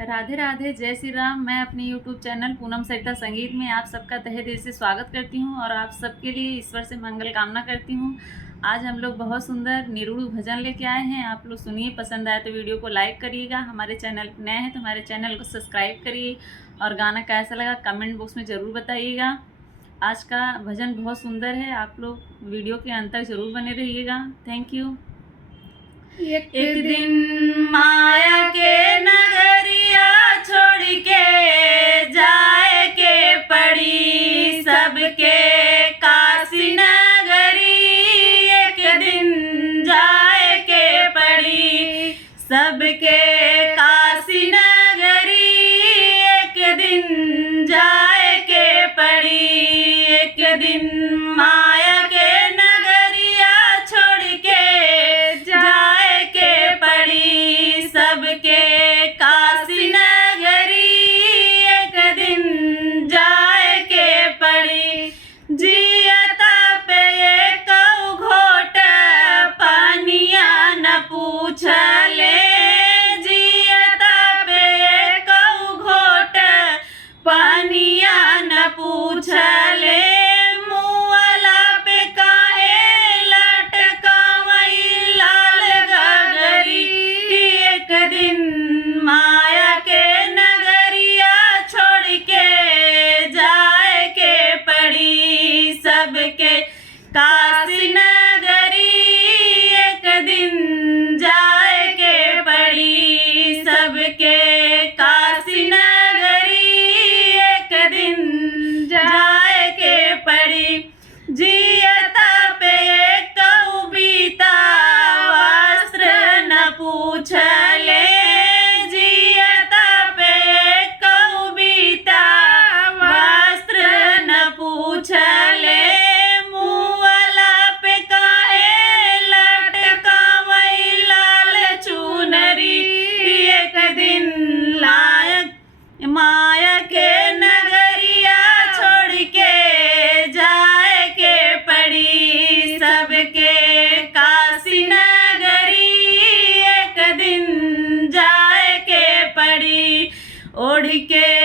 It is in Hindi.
राधे राधे, जय श्री राम। मैं अपने YouTube चैनल पूनम सरिता संगीत में आप सबका तहे दिल से स्वागत करती हूं और आप सबके लिए ईश्वर से मंगल कामना करती हूं। आज हम लोग बहुत सुंदर निरूढ़ भजन लेके आए हैं। आप लोग सुनिए, पसंद आए तो वीडियो को लाइक करिएगा। हमारे चैनल नए हैं तो हमारे चैनल को सब्सक्राइब करिए और गाना कैसा लगा कमेंट बॉक्स में ज़रूर बताइएगा। आज का भजन बहुत सुंदर है, आप लोग वीडियो के अंत तक ज़रूर बने रहिएगा। Thank you. एक दिन माया के नगरिया छोड़ के जाए के पड़ी सबके काशी नगरी। एक दिन जाए के पड़ी सबके काशी नगरी। एक दिन जाए के पड़ी। एक दिन माया के नगरिया छोड़ के जाए के पड़ी सबके काशी नगरी। एक दिन जाए के पड़ी। जियता पे एक घोट पानिया न पूछले। जियता पे एक घोट पानिया न पूछले। मुअला पे काहे लटकावई लाल गगरी। एक दिन माया के नगरिया छोड़ के जाए के पड़ी सबके काशी नगरी। एक दिन जाए के पड़ी सबके काशी नगरी। एक दिन जाए के पड़ी। जियता पे एक बीता वस्त्र न पूछले। जियता पे एक बीता वस्त्र न पूछले। मुअला पे काहे लटकावई लाल चुनरी। एक दिन लायक माया के नगरिया छोड़ के जाए के पड़ी सबके काशी नगरी। एक दिन जाए के पड़ी। ओढ़ के